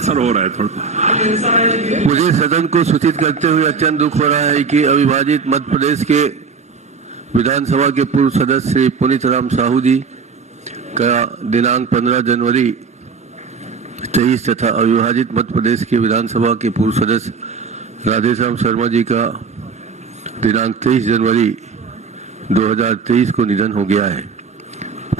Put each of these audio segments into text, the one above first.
असर हो रहा है थोड़ा। मुझे सदन को सूचित करते हुए अत्यंत दुख हो रहा है कि अविभाजित मध्य प्रदेश के विधानसभा के पूर्व सदस्य श्री पुनीत राम साहू जी का दिनांक 15 जनवरी 23 तथा अविभाजित मध्य प्रदेश के विधानसभा के पूर्व सदस्य राधेश्याम शर्मा जी का दिनांक 23 जनवरी 2023 को निधन हो गया है।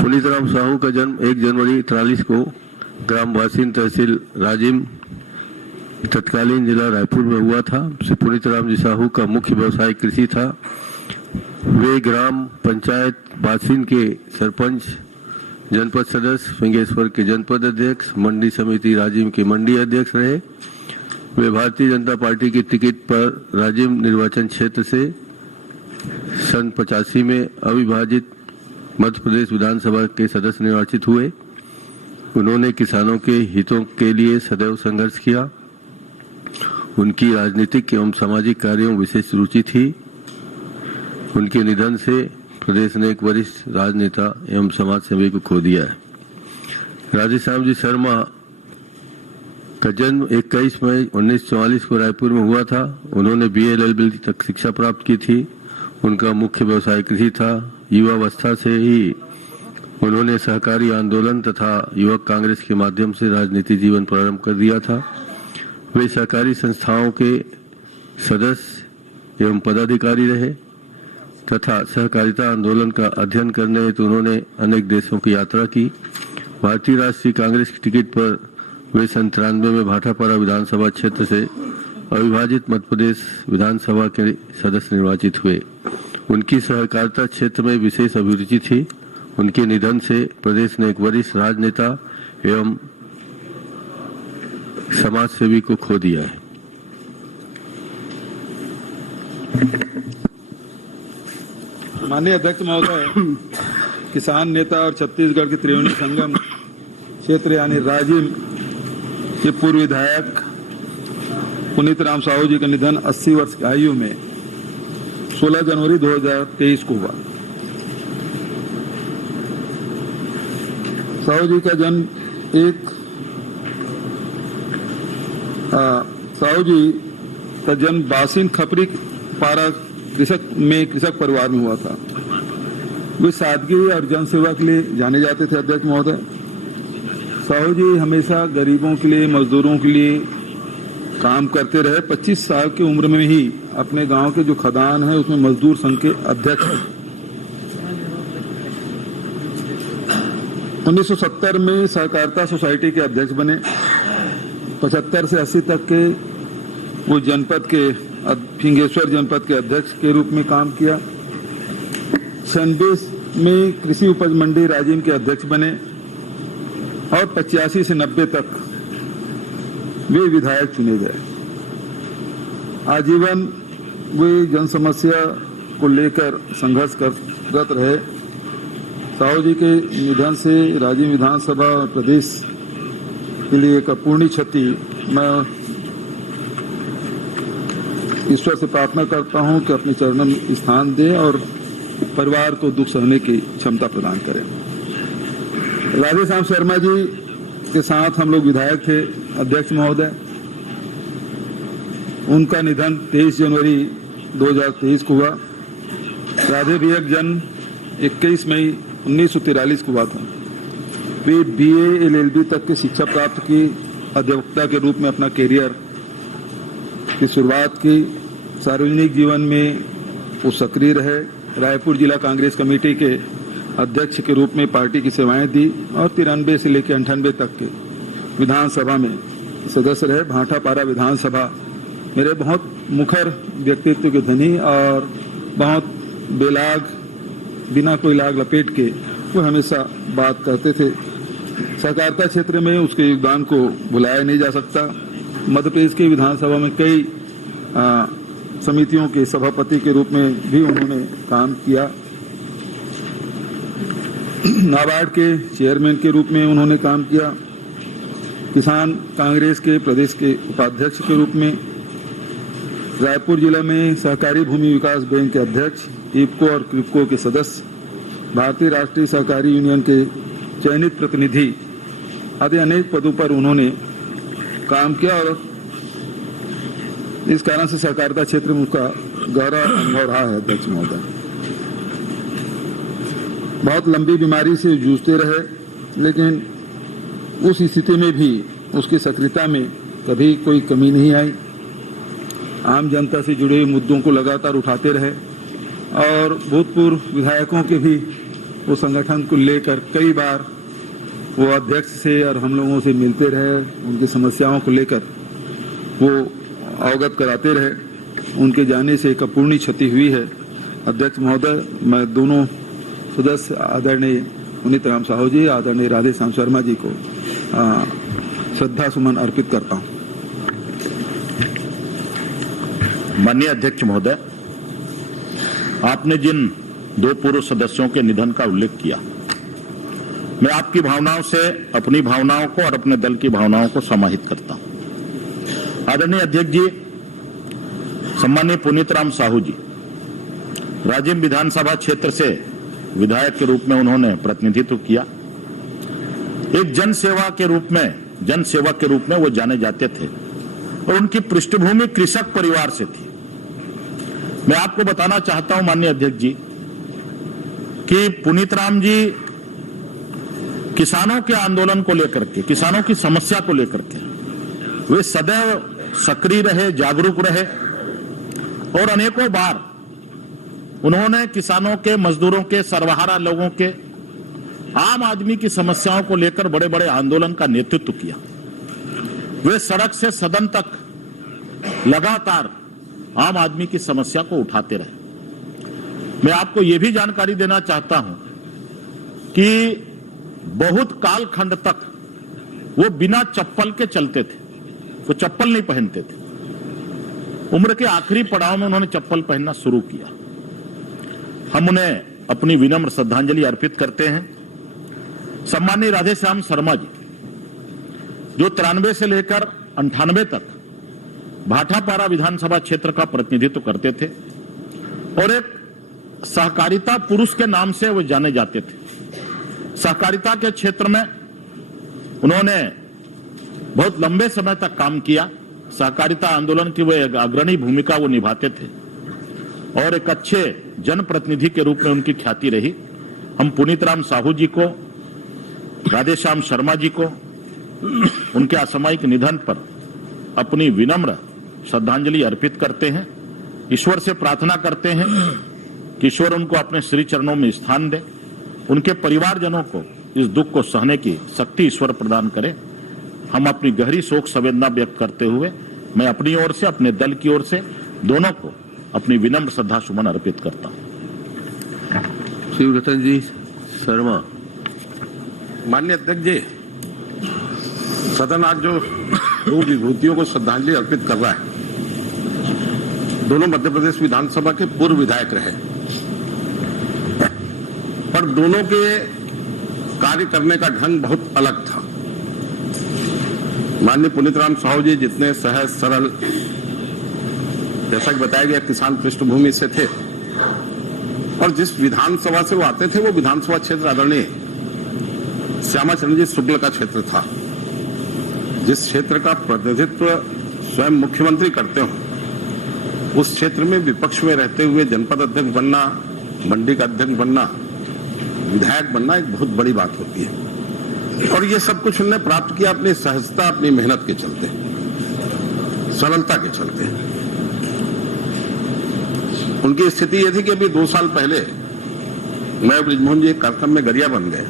पुनीत राम साहू का जन्म 1 जनवरी 43 को ग्राम वासिन तहसील राजिम तत्कालीन जिला रायपुर में हुआ था। श्री पुनीत राम जी साहू का मुख्य व्यवसाय कृषि था। वे ग्राम पंचायत बासिन के सरपंच, जनपद सदस्य, फिंगेश्वर के जनपद अध्यक्ष, मंडी समिति राजिम के मंडी अध्यक्ष रहे। वे भारतीय जनता पार्टी की टिकट पर राजिम निर्वाचन क्षेत्र से सन 85 में अविभाजित मध्य प्रदेश विधानसभा के सदस्य निर्वाचित हुए। उन्होंने किसानों के हितों के लिए सदैव संघर्ष किया। उनकी राजनीतिक एवं सामाजिक कार्यों में विशेष रुचि थी। उनके निधन से प्रदेश ने एक वरिष्ठ राजनेता एवं समाज सेवी को खो दिया है। राधेश्याम जी शर्मा का जन्म 21 मई 1944 को रायपुर में हुआ था। उन्होंने BA LLB तक शिक्षा प्राप्त की थी। उनका मुख्य व्यवसाय कृषि था। युवावस्था से ही उन्होंने सहकारी आंदोलन तथा युवक कांग्रेस के माध्यम से राजनीति जीवन प्रारंभ कर दिया था। वे सहकारी संस्थाओं के सदस्य एवं पदाधिकारी रहे तथा सहकारिता आंदोलन का अध्ययन करने हेतु उन्होंने अनेक देशों की यात्रा की। भारतीय राष्ट्रीय कांग्रेस की टिकट पर वे 93 में भाटापारा विधानसभा क्षेत्र से अविभाजित मध्य प्रदेश विधानसभा के सदस्य निर्वाचित हुए। उनकी सहकारिता क्षेत्र में विशेष अभिरुचि थी। उनके निधन से प्रदेश ने एक वरिष्ठ राजनेता एवं समाज सेवी को खो दिया है। माननीय अध्यक्ष महोदय, किसान नेता और छत्तीसगढ़ के त्रिवेणी संगम क्षेत्र यानी राजिम के पूर्व विधायक पुनीत राम साहू जी का निधन 80 वर्ष की आयु में 16 जनवरी 2023 को हुआ। साहू जी का जन्म बासिन खपरी पारा कृषक परिवार में हुआ था। वे सादगी और जनसेवा के लिए जाने जाते थे। अध्यक्ष महोदय, साहू जी हमेशा गरीबों के लिए, मजदूरों के लिए काम करते रहे। 25 साल की उम्र में ही अपने गांव के जो खदान है उसमें मजदूर संघ के अध्यक्ष हैं। 1970 में सहकारिता सोसाइटी के अध्यक्ष बने। 75 से 80 तक के वो जनपद के फिंगेश्वर जनपद के अध्यक्ष के रूप में काम किया। 96 में कृषि उपज मंडी राजिम के अध्यक्ष बने और 85 से 90 तक वे विधायक चुने गए। आजीवन वे जन समस्या को लेकर संघर्ष करते रहे। साहू जी के निधन से राजिम विधानसभा और प्रदेश के लिए एक अपूर्णीय क्षति। मैं ईश्वर से प्रार्थना करता हूं कि अपने चरणों में स्थान दे और परिवार को दुख सहने की क्षमता प्रदान करें। राधेश्याम शर्मा जी के साथ हम लोग विधायक थे। अध्यक्ष महोदय, उनका निधन 23 जनवरी 2023 को हुआ। राधे भैया का जन्म 21 मई 1943 को हुआ था। वे BA LLB तक की शिक्षा प्राप्त की। अध्यापकता के रूप में अपना कैरियर की शुरुआत की। सार्वजनिक जीवन में वो सक्रिय रहे। रायपुर जिला कांग्रेस कमेटी के अध्यक्ष के रूप में पार्टी की सेवाएं दी और 93 से लेकर 98 तक के विधानसभा में सदस्य रहे। भाटापारा विधानसभा मेरे बहुत मुखर व्यक्तित्व के धनी और बहुत बेलाग, बिना कोई लाग लपेट के वो हमेशा बात करते थे। सहकारिता क्षेत्र में उसके योगदान को भुलाया नहीं जा सकता। मध्य प्रदेश की विधानसभा में कई समितियों के सभापति के रूप में भी उन्होंने काम किया। नाबार्ड के चेयरमैन के रूप में उन्होंने काम किया। किसान कांग्रेस के प्रदेश के उपाध्यक्ष के रूप में, रायपुर जिला में सहकारी भूमि विकास बैंक के अध्यक्ष, इफको और क्रिप्को के सदस्य, भारतीय राष्ट्रीय सहकारी यूनियन के चयनित प्रतिनिधि आदि अनेक पदों पर उन्होंने काम किया और इस कारण से सहकारिता क्षेत्र में उसका गहरा अनुभव रहा है। अध्यक्ष महोदय, बहुत लंबी बीमारी से जूझते रहे, लेकिन उस स्थिति में भी उसकी सक्रियता में कभी कोई कमी नहीं आई। आम जनता से जुड़े मुद्दों को लगातार उठाते रहे और भूतपूर्व विधायकों के भी वो संगठन को लेकर कई बार वो अध्यक्ष से और हम लोगों से मिलते रहे, उनकी समस्याओं को लेकर वो अवगत कराते रहे। उनके जाने से एक अपूर्णीय क्षति हुई है। अध्यक्ष महोदय, मैं दोनों सदस्य आदरणीय पुनीत राम साहू जी, आदरणीय राधेश्याम शर्मा जी को श्रद्धा सुमन अर्पित करता हूं। माननीय अध्यक्ष महोदय, आपने जिन दो पूर्व सदस्यों के निधन का उल्लेख किया, मैं आपकी भावनाओं से अपनी भावनाओं को और अपने दल की भावनाओं को समाहित करता हूं। आदरणीय अध्यक्ष जी, सम्मानीय पुनीत राम साहू जी, राजिम विधानसभा क्षेत्र से विधायक के रूप में उन्होंने प्रतिनिधित्व किया। एक जनसेवक के रूप में वो जाने जाते थे और उनकी पृष्ठभूमि कृषक परिवार से थी। मैं आपको बताना चाहता हूं माननीय अध्यक्ष जी कि पुनीत राम जी किसानों के आंदोलन को लेकर के, किसानों की समस्या को लेकर के वे सदैव सक्रिय रहे, जागरूक रहे और अनेकों बार उन्होंने किसानों के, मजदूरों के, सर्वहारा लोगों के, आम आदमी की समस्याओं को लेकर बड़े बड़े आंदोलन का नेतृत्व किया। वे सड़क से सदन तक लगातार आम आदमी की समस्या को उठाते रहे। मैं आपको यह भी जानकारी देना चाहता हूं कि बहुत कालखंड तक वो बिना चप्पल के चलते थे, वो चप्पल नहीं पहनते थे। उम्र के आखिरी पड़ाव में उन्होंने चप्पल पहनना शुरू किया। हम उन्हें अपनी विनम्र श्रद्धांजलि अर्पित करते हैं। सम्मानीय राधेश्याम शर्मा जी, जो 93 से लेकर 98 तक भाटापारा विधानसभा क्षेत्र का प्रतिनिधित्व करते थे और एक सहकारिता पुरुष के नाम से वो जाने जाते थे। सहकारिता के क्षेत्र में उन्होंने बहुत लंबे समय तक काम किया। सहकारिता आंदोलन की वो एक अग्रणी भूमिका वो निभाते थे और एक अच्छे जनप्रतिनिधि के रूप में उनकी ख्याति रही। हम पुनीत राम साहू जी को, राधेश्याम शर्मा जी को उनके असामयिक निधन पर अपनी विनम्र श्रद्धांजलि अर्पित करते हैं। ईश्वर से प्रार्थना करते हैं कि ईश्वर उनको अपने श्री चरणों में स्थान दे, उनके परिवारजनों को इस दुख को सहने की शक्ति ईश्वर प्रदान करे। हम अपनी गहरी शोक संवेदना व्यक्त करते हुए मैं अपनी ओर से, अपने दल की ओर से दोनों को अपनी विनम्र श्रद्धा सुमन अर्पित करता हूं। शिव रतन जी शर्मा। माननीय अध्यक्ष जी, सदन आज जो दो विभूतियों को श्रद्धांजलि अर्पित कर रहा है, दोनों मध्य प्रदेश विधानसभा के पूर्व विधायक रहे, पर दोनों के कार्य करने का ढंग बहुत अलग था। माननीय पुनीत राम साहू जी जितने सहज सरल, जैसा कि बताया गया, किसान पृष्ठभूमि से थे और जिस विधानसभा से वो आते थे वो विधानसभा क्षेत्र आदरणीय श्यामाचरण जी शुक्ल का क्षेत्र था। जिस क्षेत्र का प्रतिनिधित्व स्वयं मुख्यमंत्री करते हो, उस क्षेत्र में विपक्ष में रहते हुए जनपद अध्यक्ष बनना, मंडी का अध्यक्ष बनना, विधायक बनना एक बहुत बड़ी बात होती है। और ये सब कुछ उन्होंने प्राप्त किया अपनी सहजता, अपनी मेहनत के चलते, सरलता के चलते। उनकी स्थिति यह थी कि अभी 2 साल पहले मैं ब्रिजमोहन जी एक कार्यक्रम में गरिया बन गए,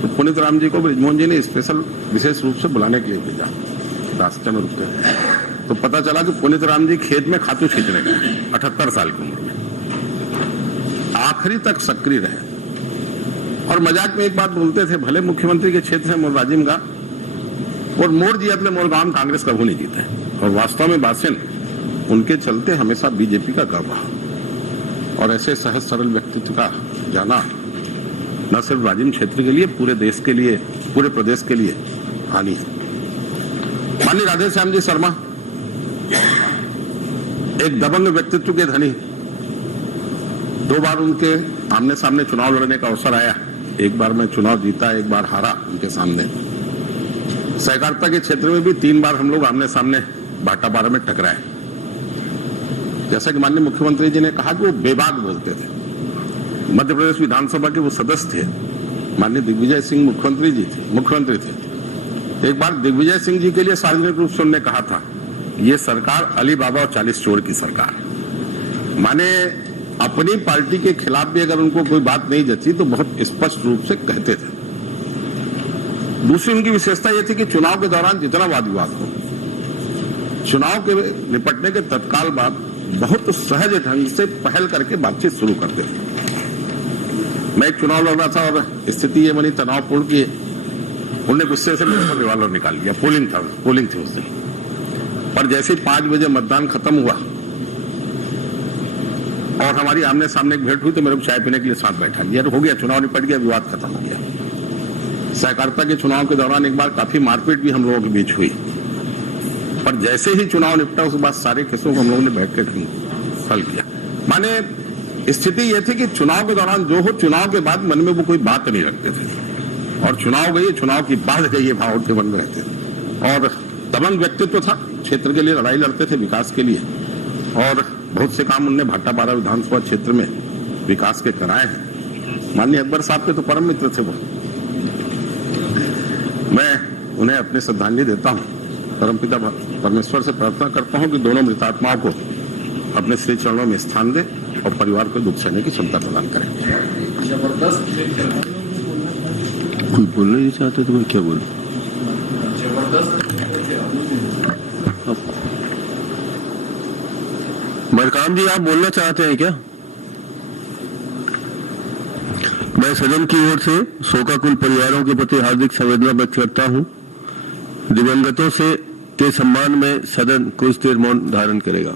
तो पुनीत राम जी को ब्रिजमोहन जी ने स्पेशल विशेष रूप से बुलाने के लिए भेजा। रास्ते में रुकते तो पता चला कि पुनीत राम जी खेत में खातू खींचने गए, 78 साल की उम्र में। आखिरी तक सक्रिय रहे और मजाक में एक बात बोलते थे, भले मुख्यमंत्री के क्षेत्र है मोरराजिम का, और मोर जी अपने मोरगांव कांग्रेस कभी नहीं जीते, और वास्तव में बासिन उनके चलते हमेशा बीजेपी का गर्व रहा। और ऐसे सहज सरल व्यक्तित्व का जाना न सिर्फ राजिम क्षेत्र के लिए, पूरे देश के लिए, पूरे प्रदेश के लिए हानि है। माननीय राधेश्याम जी शर्मा एक दबंग व्यक्तित्व के धनी, 2 बार उनके आमने सामने चुनाव लड़ने का अवसर आया। एक बार मैं चुनाव जीता, एक बार हारा उनके सामने। सहकारिता के क्षेत्र में भी 3 बार हम लोग आमने सामने भाटापारा में टकराए। जैसा कि माननीय मुख्यमंत्री जी ने कहा कि वो बेबाक बोलते थे। मध्य प्रदेश विधानसभा के वो सदस्य थे, माननीय दिग्विजय सिंह मुख्यमंत्री थे। एक बार दिग्विजय सिंह जी के लिए सार्वजनिक रूप से उन्होंने कहा था, ये सरकार अली बाबा और 40 चोर की सरकार। माने अपनी पार्टी के खिलाफ भी अगर उनको कोई बात नहीं जची तो बहुत स्पष्ट रूप से कहते थे। दूसरी उनकी विशेषता यह थी कि चुनाव के दौरान जितना वाद विवाद हो, चुनाव के निपटने के तत्काल बाद बहुत सहज ढंग से पहल करके बातचीत शुरू करते थे। मैं एक चुनाव लड़ रहा था और स्थिति ये बनी तनावपूर्ण की, उन्होंने गुस्से से मेरे पर रिवॉल्वर निकाल लिया। पोलिंग थी उस दिन। पर जैसे ही 5 बजे मतदान खत्म हुआ और हमारी आमने सामने एक भेंट हुई तो मेरे को चाय पीने के लिए साथ बैठा लिया। हो गया, चुनाव निपट गया, विवाद खत्म हो गया। सहकारिता के चुनाव के दौरान एक बार काफी मारपीट भी हम लोगों के बीच हुई, पर जैसे ही चुनाव निपटा उसके बाद सारे केसों को हम लोगों ने बैठ कर हल किया। माने स्थिति यह थी कि चुनाव के दौरान जो हो, चुनाव के बाद मन में वो कोई बात नहीं रखते थे। और चुनाव गई, चुनाव की बात गई, ये भाव उनके मन में रहते थे। और दबंग व्यक्तित्व था, क्षेत्र के लिए लड़ाई लड़ते थे, विकास के लिए। और बहुत से काम उनने भाटापारा विधानसभा क्षेत्र में विकास के कराए हैं। माननीय अकबर साहब के तो परम मित्र थे वो। मैं उन्हें अपनी श्रद्धांजलि देता हूं। परमपिता परमेश्वर से प्रार्थना करता हूं कि दोनों मृतात्माओं को अपने श्री चरणों में स्थान दे और परिवार को दुख सहने की क्षमता प्रदान करें। कोई बोलना नहीं चाहते तो मैं क्या बोलूं? मरकाम जी, आप बोलना चाहते हैं क्या? मैं सदन की ओर से शोकाकुल परिवारों के प्रति हार्दिक संवेदना व्यक्त करता हूं। दिवंगतों से के सम्मान में सदन कुछ देर मौन धारण करेगा।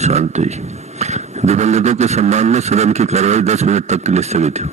शांति। दिवंगतों के सम्मान में सदन की कार्रवाई 10 मिनट तक के लिए स्थगित है।